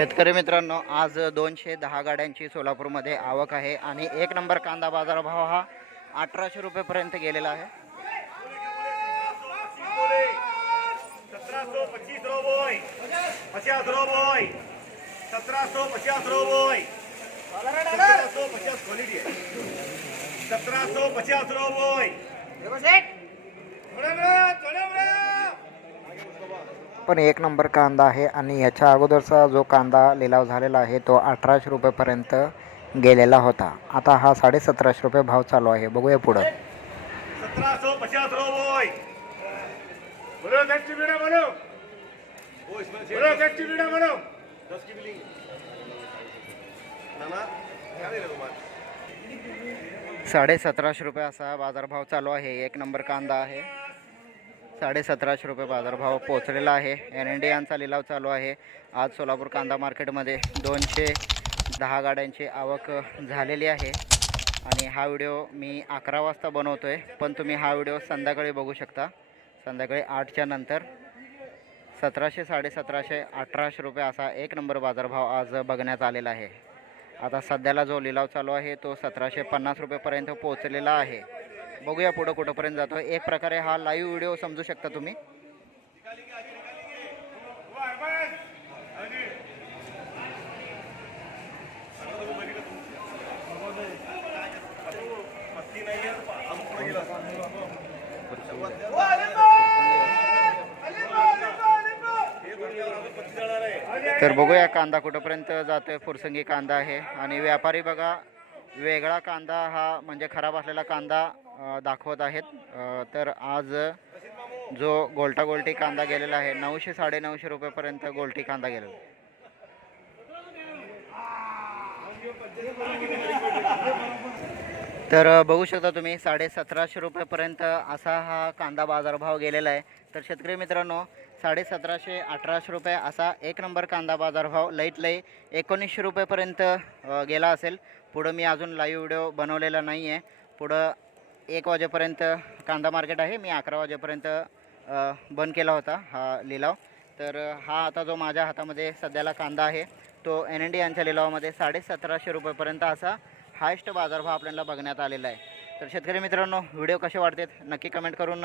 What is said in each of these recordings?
शेतकरी मित्रांनो आज दोनशे दहा गाड्यांची सोलापूरमध्ये आवक आहे आणि एक नंबर कांदा बाजारभाव हा अठराशे रुपयेपर्यंत गेलेला आहे. सत्रह सौ पच्चीस रो बोय पचास पण एक नंबर कांदा आहे आणि याच्या अगोदरचा जो कांदा लिलाव झालेला आहे तो अठराशे रुपयेपर्यंत गेलेला होता. आता हा साडेसतराशे रुपये भाव चालू आहे. बघूया पुढं. सत्रह सौ पचास रो बोय. बोलो दस की बीड़ा बोलो. बोलो दस की बीड़ा बोलो. दस की बिलिंग. नाना क्या दे रहे हो रुपये असा बाजारभाव चालू आहे. एक नंबर कांदा आहे. साडेसतराशे रुपये बाजारभाव पोचलेला आहे. एन एन डी यांचा लिलाव चालू आहे. आज सोलापूर कांदा मार्केटमध्ये दोनशे दहा गाड्यांची आवक झालेली आहे. आणि हा व्हिडिओ मी अकरा वाजता बनवतो आहे पण तुम्ही हा व्हिडिओ संध्याकाळी बघू शकता. संध्याकाळी आठच्या नंतर सतराशे साडेसतराशे अठराशे रुपये असा एक नंबर बाजारभाव आज बघण्यात आलेला आहे. आता सध्याला जो लिलाव चालू आहे तो सतराशे पन्नास रुपयेपर्यंत पोहोचलेला आहे. बघूया पुढं कुठंपर्यंत जातो एक प्रकारे हा लाईव्ह व्हिडिओ समजू शकता तुम्ही. तर बघूया कांदा कुठंपर्यंत जातोय. फुरसंगी कांदा आहे. आणि व्यापारी बघा वेगळा कांदा हा म्हणजे खराब असलेला कांदा दाखवत आहेत. तर आज जो गोल्टा गोल्टी कांदा गेलेला आहे नऊशे साडेनऊशे रुपयेपर्यंत गोल्टी कांदा गेलेला तर बघू शकता तुम्ही साडे सतराशे रुपयेपर्यंत असा हा कांदा बाजारभाव गेलेला आहे. तर शेतकरी मित्रांनो साडे सतराशे अठराशे रुपये असा एक नंबर कांदा बाजारभाव लईत लई एकोणीसशे रुपयेपर्यंत गेला असेल. पुढं मी अजून लाईव्ह व्हिडिओ बनवलेला नाही आहे पुढं एक वाजेपर्यंत कांदा मार्केट आहे. मी अकरा वाजेपर्यंत बंद केला होता हा लिलाव. तर हा आता जो माझ्या हातामध्ये सध्याला कांदा आहे तो एन एन डी यांच्या लिलावामध्ये साडे सतराशे रुपयेपर्यंत असा हायस्ट बाजारभाव आपल्याला बघण्यात आलेला आहे. तर शेतकरी मित्रांनो व्हिडिओ कसे वाटतात नक्की कमेंट करून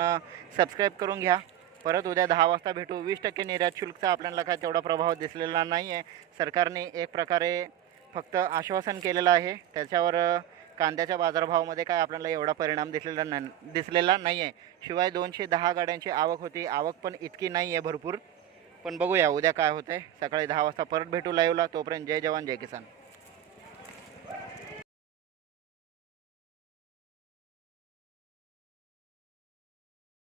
सबस्क्राईब करून घ्या. परत उद्या दहा वाजता भेटू. वीस टक्के निर्यात शुल्कचा आपल्याला काय तेवढा प्रभाव दिसलेला नाही आहे सरकारने एक प्रकारे फक्त आश्वासन केलेलं आहे. त्याच्यावर कांद्याच्या बाजारभावामध्ये काय आपल्याला एवढा परिणाम दिसलेला न दिसलेला नाही आहे शिवाय दोनशे दहा गाड्यांची आवक होती. आवक पण इतकी नाही आहे भरपूर. पण बघूया उद्या काय होतं आहे सकाळी दहा वाजता परत भेटू लाईवला तोपर्यंत जय जवान जय किसान.